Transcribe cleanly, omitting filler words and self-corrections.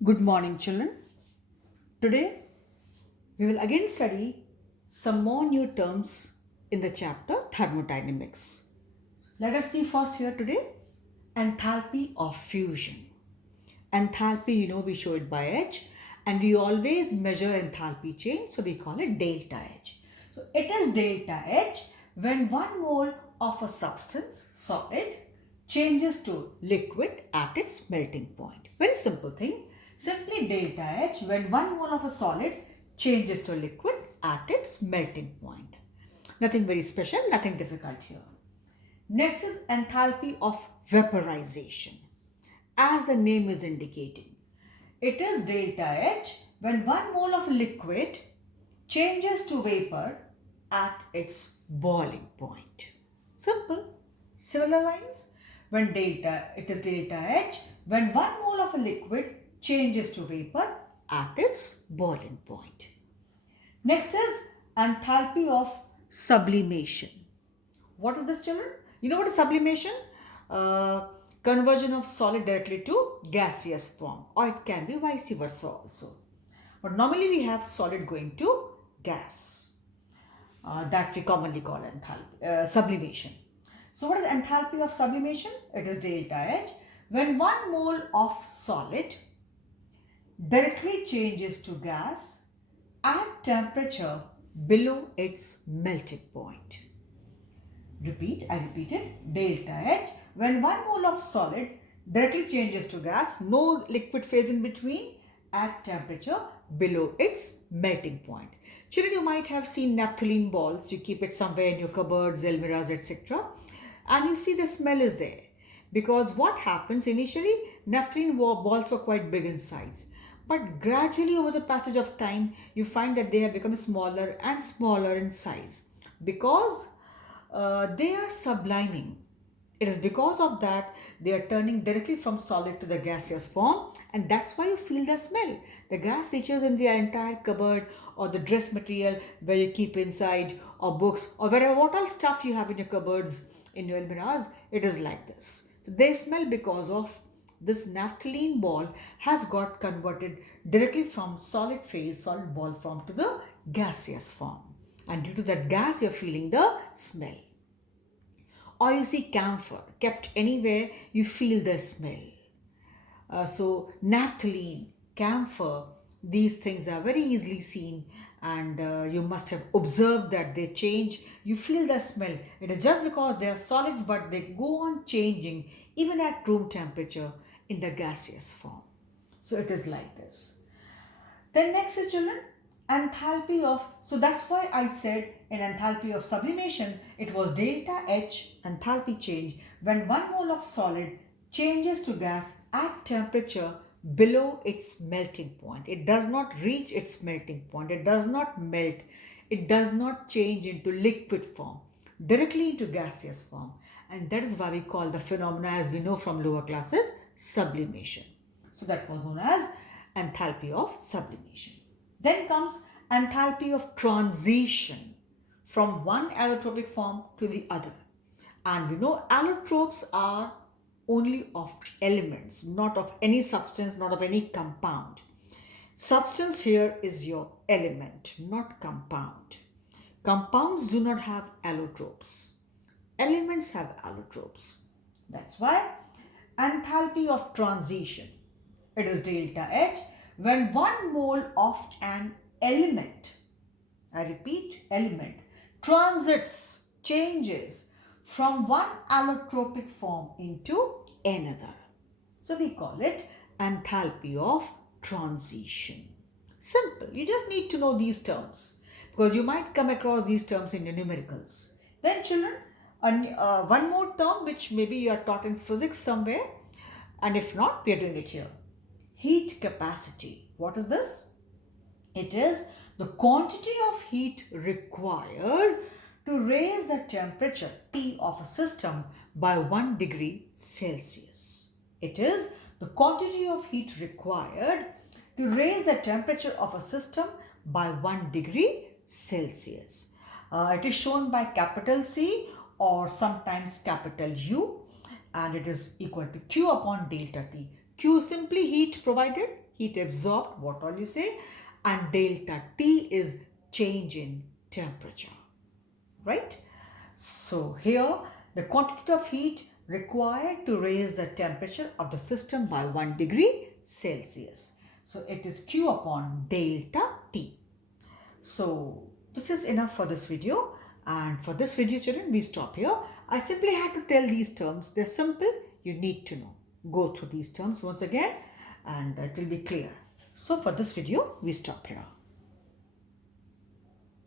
Good morning, children. Today we will again study some more new terms in the chapter thermodynamics. Let us see first here today enthalpy of fusion. Enthalpy, we show it by H, and we always measure enthalpy change, so we call it delta H. So it is delta H when 1 mole of a substance, solid, changes to liquid at its melting point. Very simple thing. Simply delta H when 1 mole of a solid changes to liquid at its melting point. Nothing very special, nothing difficult here. Next is enthalpy of vaporization. As the name is indicating, it is delta H when 1 mole of liquid changes to vapor at its boiling point. Simple. Similar lines. It is delta H when 1 mole of a liquid changes to vapor at its boiling point. Next is enthalpy of sublimation. What is this, children? You know what is sublimation? Conversion of solid directly to gaseous form, or it can be vice versa also. But normally we have solid going to gas. That we commonly call sublimation. So what is enthalpy of sublimation? It is delta H when 1 mole of solid directly changes to gas at temperature below its melting point. I repeated, delta H when 1 mole of solid directly changes to gas, no liquid phase in between, at temperature below its melting point. Children, you might have seen naphthalene balls. You keep it somewhere in your cupboards, almirahs, etc. And you see the smell is there. Because what happens initially, naphthalene balls were quite big in size. But gradually over the passage of time, you find that they have become smaller and smaller in size. Because they are subliming. It is because of that they are turning directly from solid to the gaseous form, and that's why you feel the smell. The gas reaches in the entire cupboard or the dress material where you keep inside, or books, or wherever what all stuff you have in your cupboards, in your almirahs, it is like this. So they smell because of this naphthalene ball has got converted directly from solid ball form to the gaseous form. And due to that gas, you're feeling the smell. Or you see camphor kept anywhere, you feel the smell. So naphthalene, camphor, these things are very easily seen, and you must have observed that they change. You feel the smell. It is just because they are solids, but they go on changing even at room temperature in the gaseous form. So it is like this. Then next is, children, enthalpy of, so that's why I said in enthalpy of sublimation, it was delta H enthalpy change when 1 mole of solid changes to gas at temperature below its melting point. It does not reach its melting point. It does not melt. It does not change into liquid form, directly into gaseous form. And that is why we call the phenomena, as we know from lower classes, sublimation. So that was known as enthalpy of sublimation. Then comes enthalpy of transition from one allotropic form to the other. And we know allotropes are only of elements, not of any substance, not of any compound. Substance here is your element, not compound. Compounds do not have allotropes. Elements have allotropes. That's why enthalpy of transition, it is delta H when 1 mole of an element, I repeat, element, transits, changes from one allotropic form into another. So we call it enthalpy of transition. Simple. You just need to know these terms because you might come across these terms in your numericals. Then, children, one more term which maybe you are taught in physics somewhere, and if not, we are doing it here. Heat capacity. What is this? It is the quantity of heat required to raise the temperature T of a system by 1 degree Celsius. It is the quantity of heat required to raise the temperature of a system by 1 degree Celsius. It is shown by capital C or sometimes capital U, and it is equal to Q upon delta T. Q simply heat provided, heat absorbed, what all you say, and delta T is change in temperature, right? So here the quantity of heat required to raise the temperature of the system by 1 degree Celsius. So it is Q upon delta T. So this is enough for this video, and for this video children we stop here. I simply had to tell these terms. They're simple, you need to know. Go through these terms once again and it will be clear. So for this video we stop here.